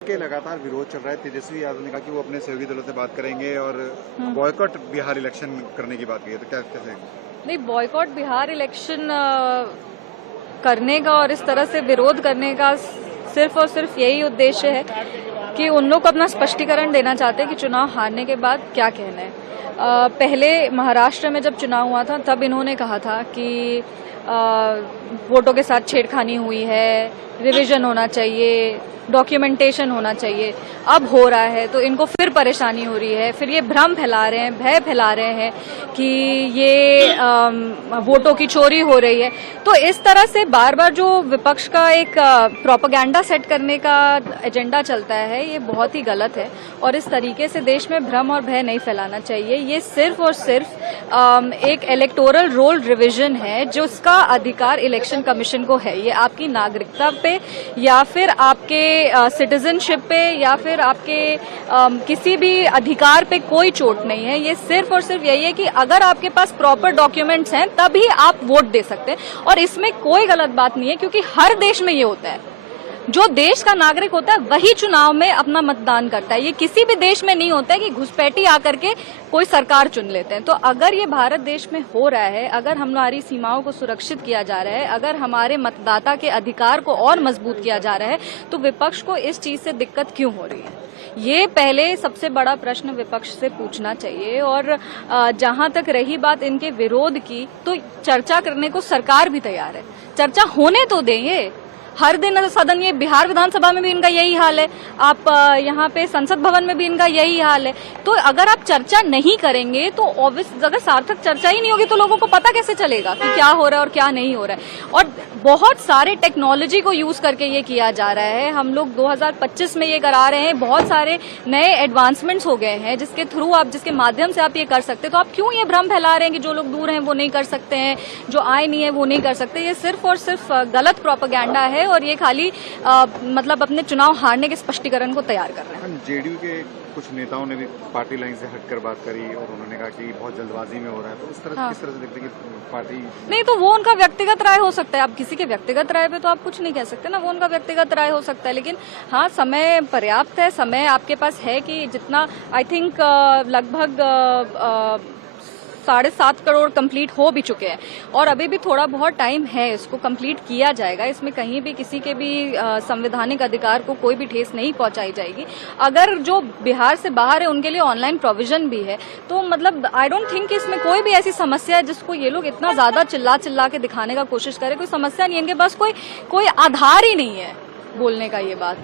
के लगातार विरोध चल रहा है। तेजस्वी यादव ने कहा कि वो अपने सहयोगी दलों से बात करेंगे और बॉयकॉट बिहार इलेक्शन करने की बात की है, तो क्या कैसे? नहीं, बॉयकॉट बिहार इलेक्शन करने का और इस तरह से विरोध करने का सिर्फ और सिर्फ यही उद्देश्य है कि उन लोग को अपना स्पष्टीकरण देना चाहते हैं कि चुनाव हारने के बाद क्या कहना है। पहले महाराष्ट्र में जब चुनाव हुआ था तब इन्होंने कहा था कि वोटों के साथ छेड़खानी हुई है, रिवीजन होना चाहिए, डॉक्यूमेंटेशन होना चाहिए। अब हो रहा है तो इनको फिर परेशानी हो रही है, फिर ये भ्रम फैला रहे हैं, भय फैला रहे हैं कि ये वोटों की चोरी हो रही है। तो इस तरह से बार बार जो विपक्ष का एक प्रोपेगेंडा सेट करने का एजेंडा चलता है, ये बहुत ही गलत है और इस तरीके से देश में भ्रम और भय नहीं फैलाना चाहिए। ये सिर्फ और सिर्फ एक इलेक्टोरल रोल रिवीजन है जिसका अधिकार इलेक्शन कमीशन को है। ये आपकी नागरिकता पे या फिर आपके सिटीजनशिप पे या फिर आपके किसी भी अधिकार पे कोई चोट नहीं है। ये सिर्फ और सिर्फ यही है कि अगर आपके पास प्रॉपर डॉक्यूमेंट्स हैं तभी आप वोट दे सकते हैं और इसमें कोई गलत बात नहीं है, क्योंकि हर देश में ये होता है। जो देश का नागरिक होता है वही चुनाव में अपना मतदान करता है। ये किसी भी देश में नहीं होता है कि घुसपैठी आकर के कोई सरकार चुन लेते हैं। तो अगर ये भारत देश में हो रहा है, अगर हमारी सीमाओं को सुरक्षित किया जा रहा है, अगर हमारे मतदाता के अधिकार को और मजबूत किया जा रहा है, तो विपक्ष को इस चीज से दिक्कत क्यों हो रही है? ये पहले सबसे बड़ा प्रश्न विपक्ष से पूछना चाहिए। और जहां तक रही बात इनके विरोध की, तो चर्चा करने को सरकार भी तैयार है। चर्चा होने तो देंगे। हर दिन सदन, ये बिहार विधानसभा में भी इनका यही हाल है, आप यहाँ पे संसद भवन में भी इनका यही हाल है। तो अगर आप चर्चा नहीं करेंगे तो ऑब्वियस, अगर सार्थक चर्चा ही नहीं होगी तो लोगों को पता कैसे चलेगा कि क्या हो रहा है और क्या नहीं हो रहा है। और बहुत सारे टेक्नोलॉजी को यूज करके ये किया जा रहा है। हम लोग 2025 में ये करा रहे हैं। बहुत सारे नए एडवांसमेंट्स हो गए हैं जिसके थ्रू आप, जिसके माध्यम से आप ये कर सकते हैं। तो आप क्यों ये भ्रम फैला रहे हैं कि जो लोग दूर हैं वो नहीं कर सकते हैं, जो आए नहीं है वो नहीं कर सकते? ये सिर्फ और सिर्फ गलत प्रोपेगेंडा है और ये खाली मतलब अपने चुनाव हारने के स्पष्टीकरण को तैयार कर रहे हैं। जेडीयू के कुछ नेताओं ने भी पार्टी लाइन से हटकर बात करी और उन्होंने कहा कि बहुत जल्दबाजी में हो रहा है। तो इस तरह किस तरह से देखते हैं कि पार्टी नहीं, तो वो उनका व्यक्तिगत राय हो सकता है। आप किसी के व्यक्तिगत राय पे तो आप कुछ नहीं कह सकते ना, वो उनका व्यक्तिगत राय हो सकता है। लेकिन हाँ, समय पर्याप्त है, समय आपके पास है कि जितना आई थिंक लगभग 7.5 करोड़ कंप्लीट हो भी चुके हैं और अभी भी थोड़ा बहुत टाइम है, इसको कंप्लीट किया जाएगा। इसमें कहीं भी किसी के भी संवैधानिक अधिकार को कोई भी ठेस नहीं पहुंचाई जाएगी। अगर जो बिहार से बाहर है उनके लिए ऑनलाइन प्रोविजन भी है, तो मतलब आई डोंट थिंक कि इसमें कोई भी ऐसी समस्या है जिसको ये लोग इतना ज्यादा चिल्ला के दिखाने का कोशिश करें। कोई समस्या नहीं है, इनके पास कोई आधार ही नहीं है बोलने का ये बात।